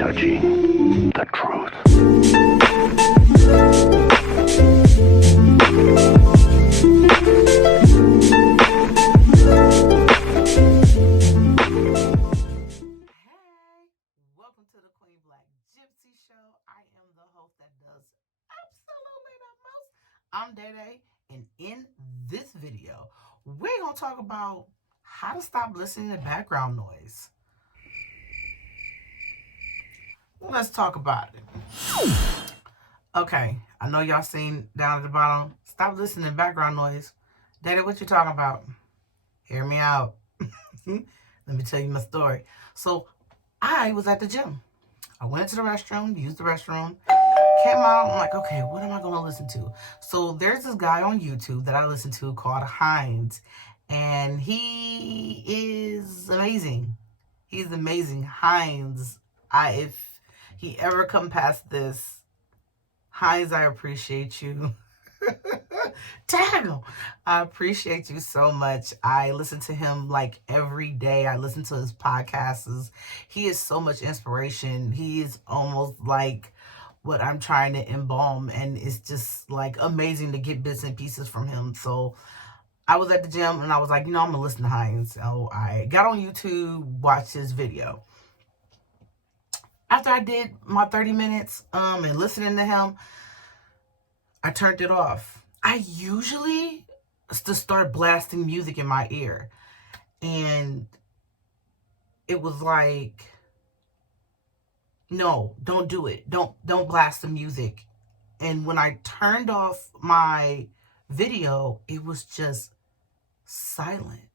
touching the truth. Welcome to the Queen Black Gypsy Show. I am the host that does absolutely the most. I'm Day, and in this video, we're going to talk about how to stop listening to background noise. Let's talk about it. Okay, I know y'all seen down at the bottom, stop listening to background noise. Daddy, what you talking about? Hear me out. Let me tell you my story. So, I was at the gym. I went to the restroom, used the restroom, came out, I'm like, okay, what am I going to listen to? So there's this guy on YouTube that I listen to called HINDZ, and he is amazing. He's amazing. HINDZ. If he ever come past this, HINDZ, I appreciate you. Tag him. I appreciate you so much. I listen to him like every day. I listen to his podcasts. He is so much inspiration. He is almost like what I'm trying to embalm, and it's just like amazing to get bits and pieces from him. So I was at the gym and I was like, I'm gonna listen to HINDZ. So I got on YouTube, watched his video. After I did my 30 minutes and listening to him, I turned it off. I usually just start blasting music in my ear, and it was like, no, don't do it. Don't blast the music. And when I turned off my video, it was just silent.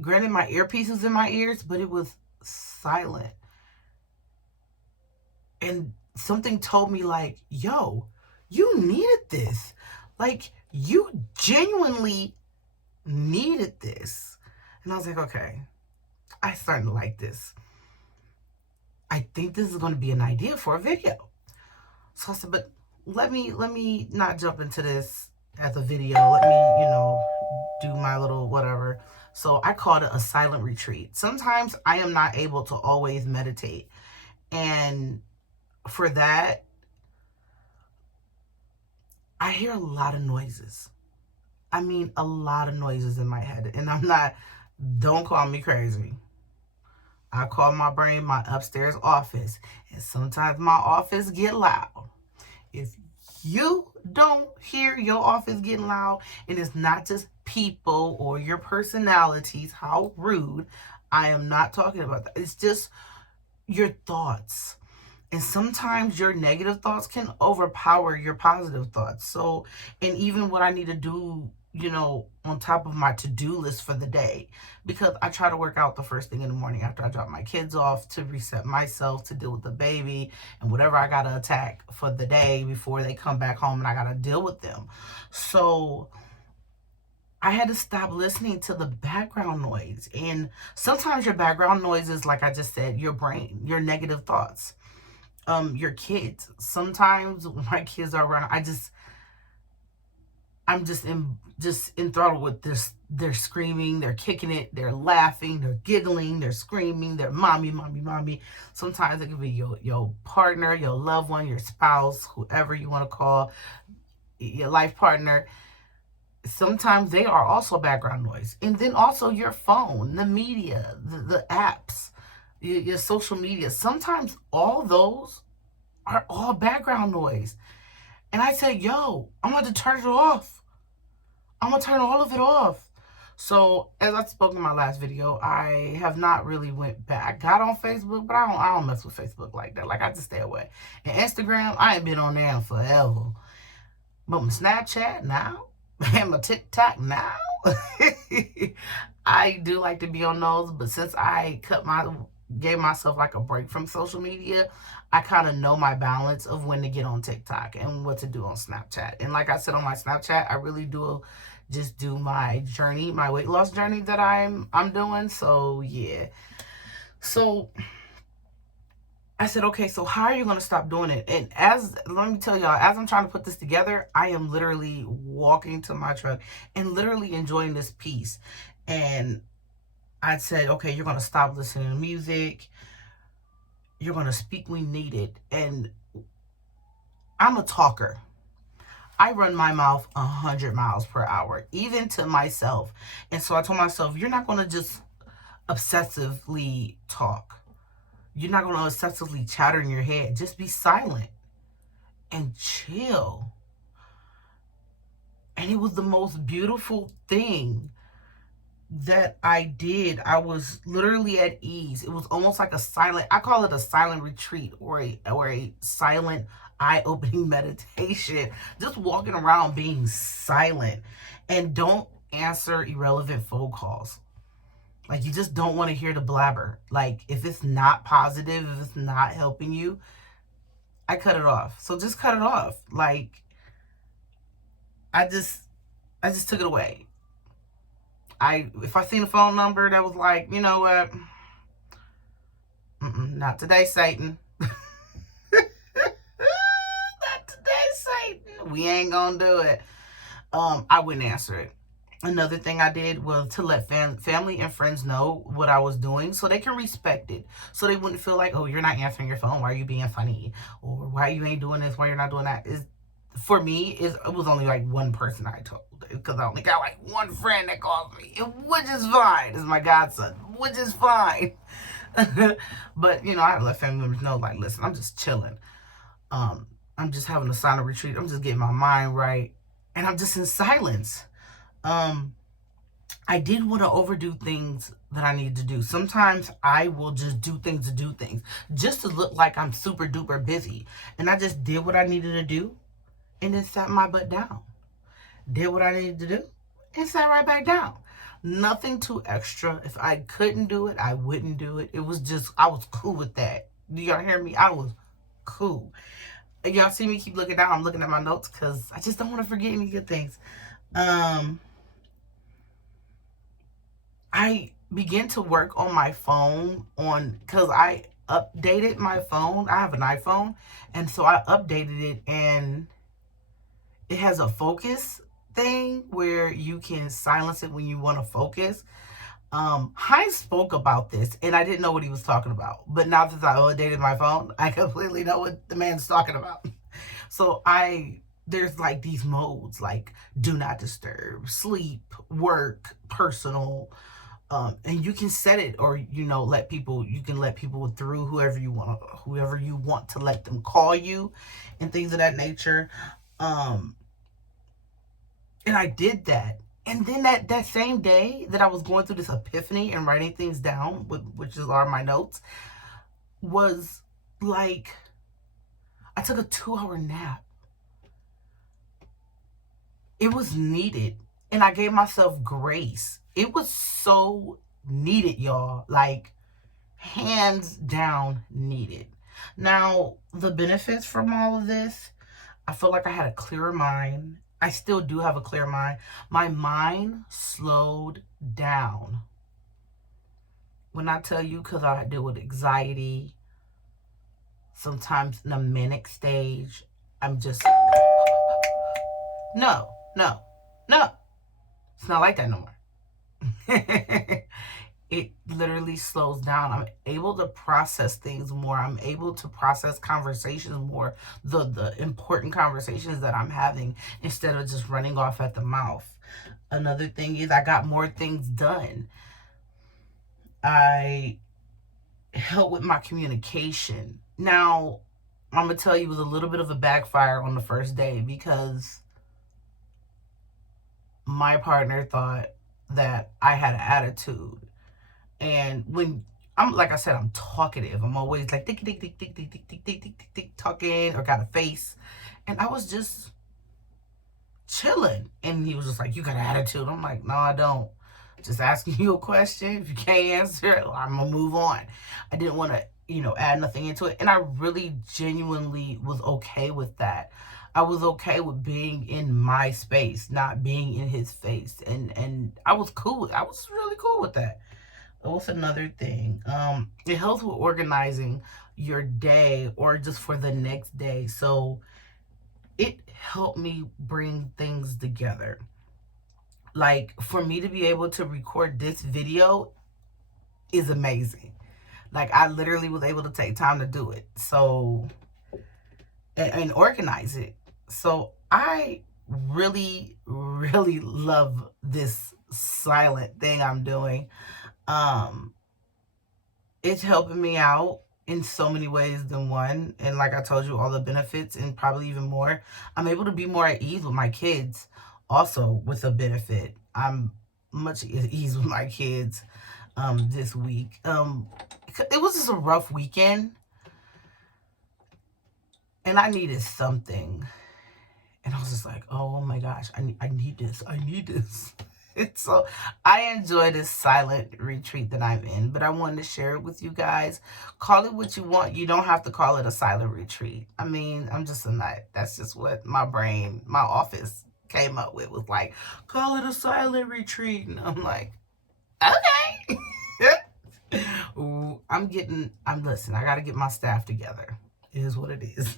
Granted, my earpiece was in my ears, but it was silent. And something told me like, yo, you needed this. Like, you genuinely needed this. And I was like, okay, I starting to like this. I think this is going to be an idea for a video. So I said, but let me not jump into this as a video. Let me, do my little whatever. So I called it a silent retreat. Sometimes I am not able to always meditate. And for that, I hear a lot of noises. I mean, a lot of noises in my head. And don't call me crazy. I call my brain my upstairs office. And sometimes my office get loud. If you don't hear your office getting loud, and it's not just people or your personalities, how rude. I am not talking about that. It's just your thoughts. And sometimes your negative thoughts can overpower your positive thoughts. So, and even what I need to do, on top of my to-do list for the day, because I try to work out the first thing in the morning after I drop my kids off to reset myself, to deal with the baby and whatever I got to attack for the day before they come back home and I got to deal with them. So I had to stop listening to the background noise. And sometimes your background noise is, like I just said, your brain, your negative thoughts. Your kids. Sometimes when my kids are around, I'm just enthralled with this. They're screaming, they're kicking it, they're laughing, they're giggling, they're screaming, they're mommy, mommy, mommy. Sometimes it can be your partner, your loved one, your spouse, whoever you want to call, your life partner. Sometimes they are also background noise. And then also your phone, the media, the apps, your social media. Sometimes all those are all background noise. And I said, yo, I'm going to turn it off. I'm going to turn all of it off. So as I spoke in my last video, I have not really went back. I got on Facebook, but I don't mess with Facebook like that. Like, I just stay away. And Instagram, I ain't been on there in forever. But my Snapchat now, and my TikTok now, I do like to be on those. But since I gave myself like a break from social media, I kind of know my balance of when to get on TikTok and what to do on Snapchat. And like I said, on my Snapchat, I really do just do my journey, my weight loss journey that I'm doing. So yeah. So I said, okay, so how are you going to stop doing it? And let me tell y'all, as I'm trying to put this together, I am literally walking to my truck and literally enjoying this piece. And I said, okay, you're going to stop listening to music. You're going to speak when needed. And I'm a talker. I run my mouth 100 miles per hour, even to myself. And so I told myself, you're not going to just obsessively talk. You're not going to obsessively chatter in your head. Just be silent and chill. And it was the most beautiful thing that I did. I was literally at ease. It was almost like a silent, I call it a silent retreat, or a silent eye-opening meditation. Just walking around being silent. And don't answer irrelevant phone calls. Like, you just don't want to hear the blabber. Like, if it's not positive, if it's not helping you, I cut it off. So just cut it off. Like, I just took it away. If I seen a phone number that was like, you know what, not today, Satan. Not today, Satan. We ain't gonna do it. I wouldn't answer it. Another thing I did was to let family and friends know what I was doing, so they can respect it. So they wouldn't feel like, oh, you're not answering your phone. Why are you being funny? Or why you ain't doing this? Why you're not doing that? For me, it was only like one person I told, because I only got like one friend that calls me, which is fine. It's my godson, which is fine. But, you know, I had to let family members know, like, listen, I'm just chilling. I'm just having a silent retreat. I'm just getting my mind right. And I'm just in silence. I did want to overdo things that I need to do. Sometimes I will just do things to do things, just to look like I'm super duper busy. And I just did what I needed to do, and then sat my butt down. Did what I needed to do, and sat right back down. Nothing too extra. If I couldn't do it, I wouldn't do it. It was just, I was cool with that. Do y'all hear me? I was cool. Y'all see me keep looking down. I'm looking at my notes because I just don't want to forget any good things. I began to work on my phone because I updated my phone. I have an iPhone, and so I updated it, and it has a focus thing where you can silence it when you want to focus. HINDZ spoke about this, and I didn't know what he was talking about. But now that I updated my phone, I completely know what the man's talking about. So there's like these modes, like do not disturb, sleep, work, personal. And you can set it, or, you know, you can let people through, whoever you want to let them call you, and things of that nature. And I did that. And then that same day that I was going through this epiphany and writing things down, which are my notes, was like, I took a 2-hour nap. It was needed. And I gave myself grace. It was so needed, y'all. Like, hands down needed. Now, the benefits from all of this, I feel like I had a clearer mind. I still do have a clear mind. My mind slowed down. When I tell you, because I deal with anxiety, sometimes in a manic stage, I'm just, no. It's not like that no more. It literally slows down. I'm able to process things more. I'm able to process conversations more, the important conversations that I'm having, instead of just running off at the mouth. Another thing is I got more things done. I help with my communication. Now, I'm going to tell you, it was a little bit of a backfire on the first day, because my partner thought that I had an attitude. And when like I said, I'm talkative. I'm always like tick, tick, tick, tick, tick, tick, tick, tick, tick, tick, talking, or got a face. And I was just chilling. And he was just like, you got an attitude. I'm like, no, I don't. Just asking you a question. If you can't answer it, I'm going to move on. I didn't want to, add nothing into it. And I really genuinely was okay with that. I was okay with being in my space, not being in his face. And I was cool. I was really cool with that. What's another thing? It helps with organizing your day, or just for the next day. So it helped me bring things together. Like, for me to be able to record this video is amazing. Like, I literally was able to take time to do it. So, and organize it. So I really, really love this silent thing I'm doing. It's helping me out in so many ways than one. And like I told you, all the benefits and probably even more. I'm able to be more at ease with my kids also with a benefit. I'm much at ease with my kids this week. It was just a rough weekend and I needed something. And I was just like, oh my gosh, I need this. I need this. It's so, I enjoy this silent retreat that I'm in, but I wanted to share it with you guys. Call it what you want. You don't have to call it a silent retreat. I mean, I'm just a nut. That's just what my brain, my office came up with, was like, call it a silent retreat. And I'm like, okay. Ooh, listen, I got to get my staff together. It is what it is.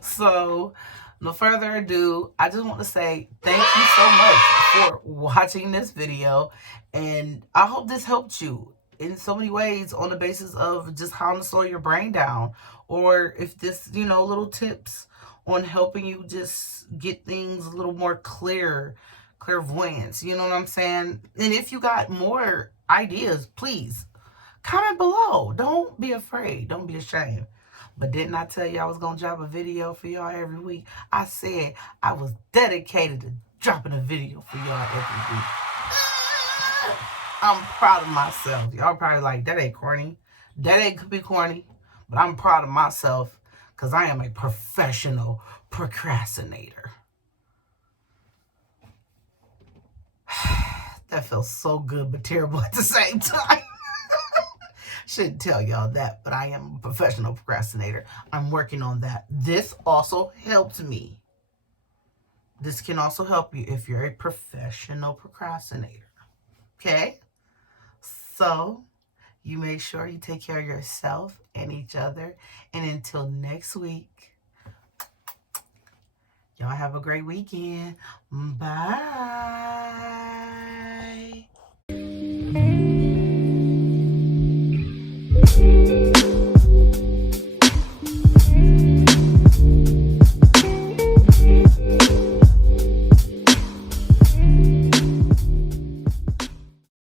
So, no further ado, I just want to say thank you so much for watching this video. And I hope this helped you in so many ways on the basis of just how to slow your brain down. Or if this, little tips on helping you just get things a little more clairvoyance. You know what I'm saying? And if you got more ideas, please comment below. Don't be afraid. Don't be ashamed. But didn't I tell you I was going to drop a video for y'all every week? I said I was dedicated to dropping a video for y'all every week. I'm proud of myself. Y'all probably like, that ain't corny. That ain't could be corny. But I'm proud of myself because I am a professional procrastinator. That feels so good but terrible at the same time. Shouldn't tell y'all that, but I am a professional procrastinator. I'm working on that. This also helped me. This can also help you if you're a professional procrastinator. Okay? So, you make sure you take care of yourself and each other. And until next week, y'all have a great weekend. Bye.